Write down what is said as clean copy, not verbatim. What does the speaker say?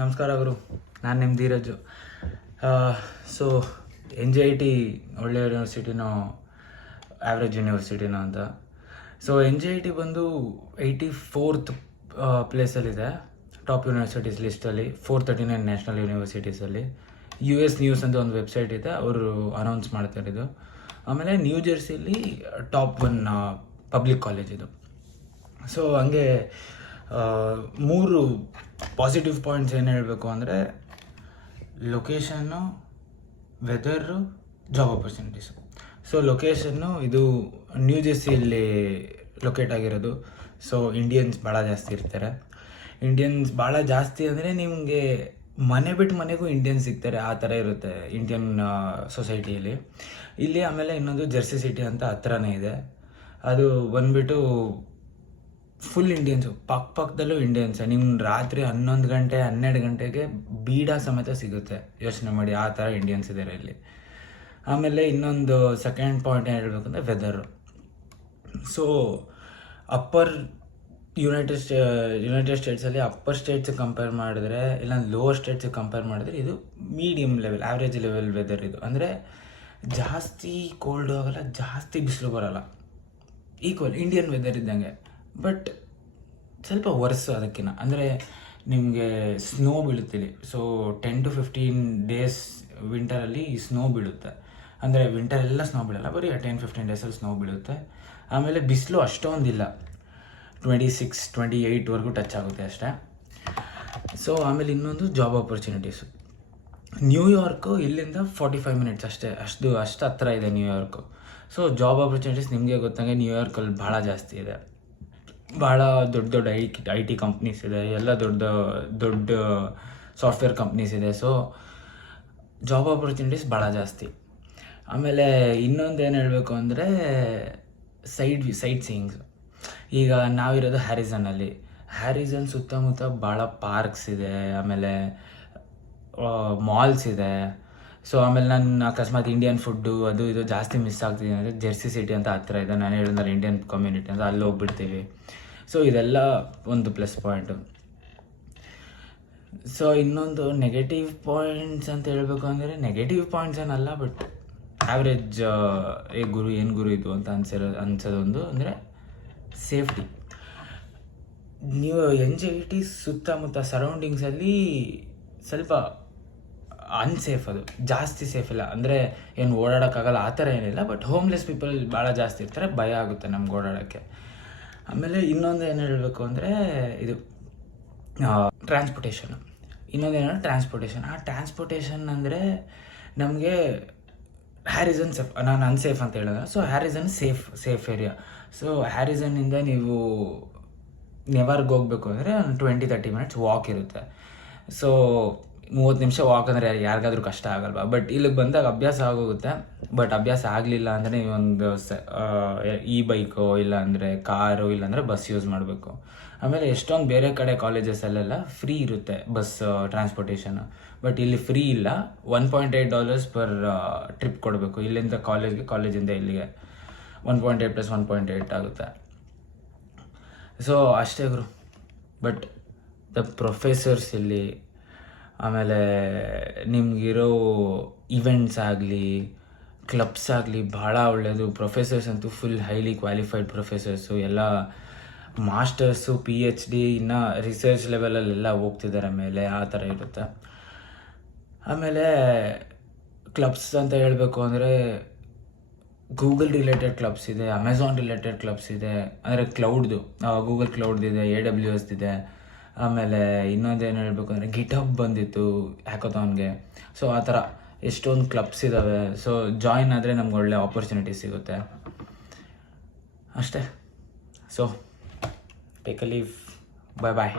ನಮಸ್ಕಾರ ಗುರು, ನಾನು ನಿಮ್ಮ ಧೀರಜು. ಸೊ NJIT ಒಳ್ಳೆಯ ಯೂನಿವರ್ಸಿಟಿನೋ ಆ್ಯಾವ್ರೇಜ್ ಯೂನಿವರ್ಸಿಟಿನೋ ಅಂತ. ಸೊ NJIT ಬಂದು 84th ಪ್ಲೇಸಲ್ಲಿದೆ ಟಾಪ್ ಯೂನಿವರ್ಸಿಟೀಸ್ ಲಿಸ್ಟಲ್ಲಿ, 439 ನ್ಯಾಷನಲ್ ಯೂನಿವರ್ಸಿಟೀಸಲ್ಲಿ. US ನ್ಯೂಸ್ ಅಂತ ಒಂದು ವೆಬ್ಸೈಟ್ ಇದೆ, ಅವರು ಅನೌನ್ಸ್ ಮಾಡ್ತಾರಿದ್ದು. ಆಮೇಲೆ ನ್ಯೂ ಜೆರ್ಸಿಲಿ ಟಾಪ್ 1 ಪಬ್ಲಿಕ್ ಕಾಲೇಜ್ ಇದು. ಸೊ ಹಂಗೆ 3 ಪಾಸಿಟಿವ್ ಪಾಯಿಂಟ್ಸ್ ಏನು ಹೇಳಬೇಕು ಅಂದರೆ location, weather, job opportunities. So location ಇದು ನ್ಯೂ ಜೆರ್ಸಿಯಲ್ಲಿ ಲೊಕೇಟ್ ಆಗಿರೋದು. ಸೊ ಇಂಡಿಯನ್ಸ್ ಭಾಳ ಜಾಸ್ತಿ ಇರ್ತಾರೆ. ಇಂಡಿಯನ್ಸ್ ಭಾಳ ಜಾಸ್ತಿ ಅಂದರೆ ನಿಮಗೆ ಮನೆ ಬಿಟ್ಟು ಮನೆಗೂ ಇಂಡಿಯನ್ಸ್ ಸಿಗ್ತಾರೆ, ಆ ಥರ ಇರುತ್ತೆ ಇಂಡಿಯನ್ ಸೊಸೈಟಿಯಲ್ಲಿ ಇಲ್ಲಿ. ಆಮೇಲೆ ಇನ್ನೊಂದು ಜೆರ್ಸಿ ಸಿಟಿ ಅಂತ ಹತ್ರನೇ ಇದೆ, ಅದು ಬಂದುಬಿಟ್ಟು ಫುಲ್ ಇಂಡಿಯನ್ಸು, ಪಕ್ಕದಲ್ಲೂ ಇಂಡಿಯನ್ಸ್. ನಿಮ್ಮ ರಾತ್ರಿ 11 ಗಂಟೆ 12 ಗಂಟೆಗೆ ಬೀಡ ಸಮೇತ ಸಿಗುತ್ತೆ, ಯೋಚನೆ ಮಾಡಿ, ಆ ಥರ ಇಂಡಿಯನ್ಸ್ ಇದ್ದಾರೆ ಇಲ್ಲಿ. ಆಮೇಲೆ ಇನ್ನೊಂದು ಸೆಕೆಂಡ್ ಪಾಯಿಂಟ್ ಏನು ಹೇಳಬೇಕು ಅಂದರೆ ವೆದರು. ಸೊ ಅಪ್ಪರ್ ಯುನೈಟೆಡ್ ಸ್ಟೇಟ್ಸಲ್ಲಿ ಅಪ್ಪರ್ ಸ್ಟೇಟ್ಸಿಗೆ ಕಂಪೇರ್ ಮಾಡಿದ್ರೆ, ಇಲ್ಲ ಲೋವರ್ ಸ್ಟೇಟ್ಸಿಗೆ ಕಂಪೇರ್ ಮಾಡಿದ್ರೆ ಇದು medium level, average level weather ಇದು. ಅಂದರೆ ಜಾಸ್ತಿ ಕೋಲ್ಡು ಆಗೋಲ್ಲ, ಜಾಸ್ತಿ ಬಿಸಿಲು ಬರೋಲ್ಲ, ಈಕ್ವಲ್ ಇಂಡಿಯನ್ ವೆದರ್ ಇದ್ದಂಗೆ. ಬಟ್ ಸ್ವಲ್ಪ ವರ್ಸು ಅದಕ್ಕಿಂತ. ಅಂದರೆ ನಿಮಗೆ ಸ್ನೋ ಬೀಳುತ್ತಿಲ್ಲಿ. ಸೊ 10 to 15 ಡೇಸ್ ವಿಂಟರಲ್ಲಿ ಸ್ನೋ ಬೀಳುತ್ತೆ. ಅಂದರೆ ವಿಂಟರೆಲ್ಲ ಸ್ನೋ ಬೀಳಲ್ಲ, ಬರೀ 10-15 ಡೇಸಲ್ಲಿ ಸ್ನೋ ಬೀಳುತ್ತೆ. ಆಮೇಲೆ ಬಿಸಿಲು ಅಷ್ಟೊಂದಿಲ್ಲ, 26-28ವರೆಗೂ ಟಚ್ ಆಗುತ್ತೆ ಅಷ್ಟೇ. ಸೊ ಆಮೇಲೆ ಇನ್ನೊಂದು ಜಾಬ್ ಆಪರ್ಚುನಿಟೀಸು. ನ್ಯೂಯಾರ್ಕು ಇಲ್ಲಿಂದ 45 ಮಿನಿಟ್ಸ್ ಅಷ್ಟೇ, ಅಷ್ಟು ಹತ್ರ ಇದೆ ನ್ಯೂಯಾರ್ಕು. ಸೊ ಜಾಬ್ ಆಪರ್ಚುನಿಟೀಸ್ ನಿಮಗೆ ಗೊತ್ತಂಗೆ ನ್ಯೂಯಾರ್ಕಲ್ಲಿ ಭಾಳ ಜಾಸ್ತಿ ಇದೆ. ಭಾಳ ದೊಡ್ಡ ಐ ಟಿ ಕಂಪ್ನೀಸ್ ಇದೆ, ಎಲ್ಲ ದೊಡ್ಡ ಸಾಫ್ಟ್ವೇರ್ ಕಂಪ್ನೀಸ್ ಇದೆ. ಸೊ ಜಾಬ್ ಆಪರ್ಚುನಿಟೀಸ್ ಭಾಳ ಜಾಸ್ತಿ. ಆಮೇಲೆ ಇನ್ನೊಂದು ಏನು ಹೇಳಬೇಕು ಅಂದರೆ ಸೈಟ್ ಸೀಯಿಂಗ್ಸ್. ಈಗ ನಾವಿರೋದು ಹ್ಯಾರಿಸನ್ನಲ್ಲಿ. ಹ್ಯಾರಿಸನ್ ಸುತ್ತಮುತ್ತ ಭಾಳ ಪಾರ್ಕ್ಸ್ ಇದೆ, ಆಮೇಲೆ ಮಾಲ್ಸ್ ಇದೆ. ಸೊ ಆಮೇಲೆ ನಾನು ಅಕಸ್ಮಾತ್ ಇಂಡಿಯನ್ ಫುಡ್ಡು ಅದು ಇದು ಜಾಸ್ತಿ ಮಿಸ್ ಆಗ್ತಿದೆ ಅಂದರೆ ಜೆರ್ಸಿ ಸಿಟಿ ಅಂತ ಹತ್ರ ಇದೆ, ನಾನು ಹೇಳಿದ್ರೆ ಇಂಡಿಯನ್ ಕಮ್ಯುನಿಟಿ ಅಂತ, ಅಲ್ಲಿ ಹೋಗ್ಬಿಡ್ತೀವಿ. ಸೊ ಇದೆಲ್ಲ ಒಂದು ಪ್ಲಸ್ ಪಾಯಿಂಟು. ಸೊ ಇನ್ನೊಂದು ನೆಗೆಟಿವ್ ಪಾಯಿಂಟ್ಸ್ ಅಂತ ಹೇಳಬೇಕು ಅಂದರೆ ನೆಗೆಟಿವ್ ಪಾಯಿಂಟ್ಸ್ ಏನಲ್ಲ, ಬಟ್ ಆ್ಯಾವ್ರೇಜ್ ಏನು ಗುರು ಇದು ಅಂತ ಅನ್ಸೋದೊಂದು ಅಂದರೆ ಸೇಫ್ಟಿ. ನೀವು NJIT ಸುತ್ತಮುತ್ತ ಸರೌಂಡಿಂಗ್ಸಲ್ಲಿ ಸ್ವಲ್ಪ ಅನ್ಸೇಫ್, ಅದು ಜಾಸ್ತಿ ಸೇಫ್ ಇಲ್ಲ. ಅಂದರೆ ಏನು ಓಡಾಡೋಕ್ಕಾಗಲ್ಲ ಆ ಥರ ಏನಿಲ್ಲ, ಬಟ್ ಹೋಮ್ಲೆಸ್ ಪೀಪಲ್ ಭಾಳ ಜಾಸ್ತಿ ಇರ್ತಾರೆ, ಭಯ ಆಗುತ್ತೆ ನಮ್ಗೆ ಓಡಾಡೋಕ್ಕೆ. ಆಮೇಲೆ ಇನ್ನೊಂದು ಏನು ಹೇಳಬೇಕು ಅಂದರೆ ಇದು ಟ್ರಾನ್ಸ್ಪೋರ್ಟೇಷನು. ಇನ್ನೊಂದೇನು ಟ್ರಾನ್ಸ್ಪೋರ್ಟೇಷನ್. ಆ ಟ್ರಾನ್ಸ್ಪೋರ್ಟೇಷನ್ ಅಂದರೆ ನಮಗೆ ಹ್ಯಾರಿಸನ್ ಸೇಫ್, ನಾನು ಅನ್ಸೇಫ್ ಅಂತ ಹೇಳಿದ್ರೆ. So Harrison safe area. So ಹ್ಯಾರಿಸನ್ನಿಂದ ನೀವು ನೆವರ್ಗೆ ಹೋಗಬೇಕು ಅಂದರೆ 20-30 ಮಿನಿಟ್ಸ್ ವಾಕ್ ಇರುತ್ತೆ. ಸೊ 30 ನಿಮಿಷ ವಾಕ್ ಅಂದರೆ ಯಾರಿಗಾದ್ರೂ ಕಷ್ಟ ಆಗಲ್ವಾ? ಬಟ್ ಇಲ್ಲಿಗೆ ಬಂದಾಗ ಅಭ್ಯಾಸ ಆಗೋಗುತ್ತೆ. ಬಟ್ ಅಭ್ಯಾಸ ಆಗಲಿಲ್ಲ ಅಂದರೆ ನೀವೊಂದು ಬೈಕೋ ಇಲ್ಲ ಅಂದರೆ ಕಾರು ಇಲ್ಲಾಂದರೆ ಬಸ್ ಯೂಸ್ ಮಾಡಬೇಕು. ಆಮೇಲೆ ಎಷ್ಟೊಂದು ಬೇರೆ ಕಡೆ ಕಾಲೇಜಸಲ್ಲೆಲ್ಲ ಫ್ರೀ ಇರುತ್ತೆ ಬಸ್ ಟ್ರಾನ್ಸ್ಪೋರ್ಟೇಷನ್, ಬಟ್ ಇಲ್ಲಿ ಫ್ರೀ ಇಲ್ಲ. $1.8 ಪರ್ ಟ್ರಿಪ್ ಕೊಡಬೇಕು, ಇಲ್ಲಿಂದ ಕಾಲೇಜಿಂದ ಇಲ್ಲಿಗೆ 1.8 + 1.8 ಆಗುತ್ತೆ. ಸೊ ಅಷ್ಟೇ ಗುರು. ಬಟ್ ದ ಪ್ರೊಫೆಸರ್ಸ್ ಇಲ್ಲಿ, ಆಮೇಲೆ ನಿಮಗಿರೋ ಇವೆಂಟ್ಸ್ ಆಗಲಿ ಕ್ಲಬ್ಸ್ ಆಗಲಿ ಭಾಳ ಒಳ್ಳೆಯದು. ಪ್ರೊಫೆಸರ್ಸ್ ಅಂತೂ ಫುಲ್ ಹೈಲಿ ಕ್ವಾಲಿಫೈಡ್ ಪ್ರೊಫೆಸರ್ಸು, ಎಲ್ಲ ಮಾಸ್ಟರ್ಸು, PhD, ಇನ್ನು ರಿಸರ್ಚ್ ಲೆವೆಲಲ್ಲೆಲ್ಲ ಹೋಗ್ತಿದ್ದಾರೆ ಮೇಲೆ, ಆ ಥರ ಇರುತ್ತೆ. ಆಮೇಲೆ ಕ್ಲಬ್ಸ್ ಅಂತ ಹೇಳಬೇಕು ಅಂದರೆ ಗೂಗಲ್ ರಿಲೇಟೆಡ್ ಕ್ಲಬ್ಸ್ ಇದೆ, ಅಮೆಝಾನ್ ರಿಲೇಟೆಡ್ ಕ್ಲಬ್ಸ್ ಇದೆ, ಅಂದರೆ ಕ್ಲೌಡ್ದು ಗೂಗಲ್ ಕ್ಲೌಡ್ದಿದೆ, AWS ಇದೆ. ಆಮೇಲೆ ಇನ್ನೊಂದೇನು ಹೇಳಬೇಕು ಅಂದರೆ ಗಿಟ್ಹಬ್ ಬಂದಿತ್ತು ಹ್ಯಾಕಥಾನ್ಗೆ. ಸೊ ಆ ಥರ ಎಷ್ಟೊಂದು ಕ್ಲಬ್ಸ್ ಇದ್ದಾವೆ. ಸೊ ಜಾಯಿನ್ ಆದರೆ ನಮ್ಗೆ ಒಳ್ಳೆ ಆಪರ್ಚುನಿಟಿ ಸಿಗುತ್ತೆ ಅಷ್ಟೇ. So take a leave, bye.